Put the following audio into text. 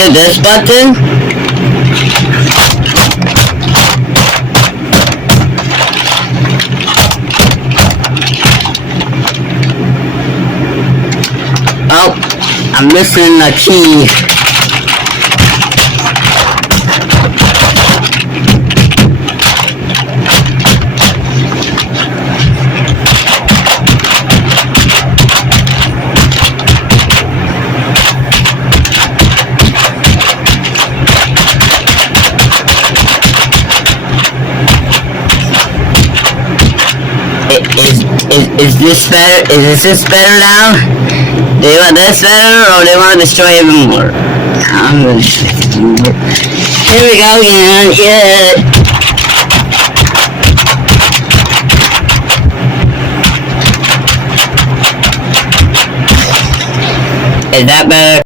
hit this button. Oh, I'm missing a key. Is this better? Is this better now? Do you want this better, or do you want to destroy even more? I'm gonna destroy it even more. Here we go again. Yeah. Is that better?